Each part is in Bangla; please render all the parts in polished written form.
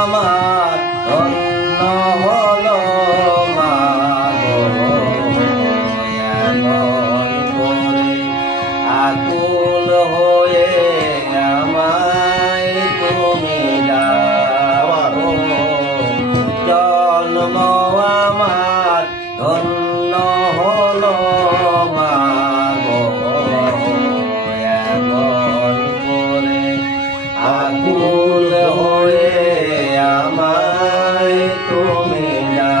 আমার ধন্য হলো মা গো, এমন করে আকুল হয়ে আমায় তুমি ডাকো। জন্ম আমার ধন্য হলো মা গো, এমন করে আকুল হয়ে আমায় তুমি ডাকো।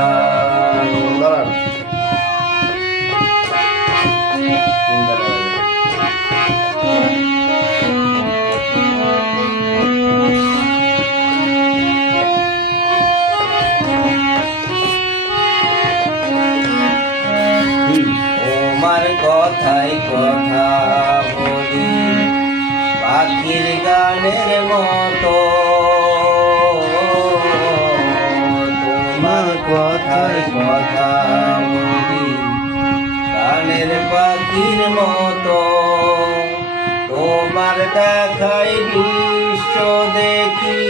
তোমার কথাই কথা বলি পাখির গানের মতো, তোমার কথাই কথা বলি গানের পাখির মতো। তোমার দেখাই বিশ্ব দেখি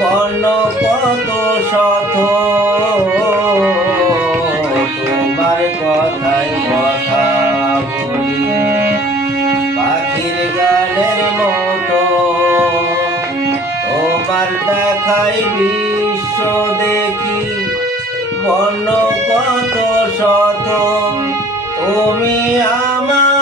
বর্ণ কত শত, তোমার কথাই কথা বলি পাখির গানের মতো। তোমার দেখাই বিশ্ব দেখি বর্ণ কত শত, তুমি আমার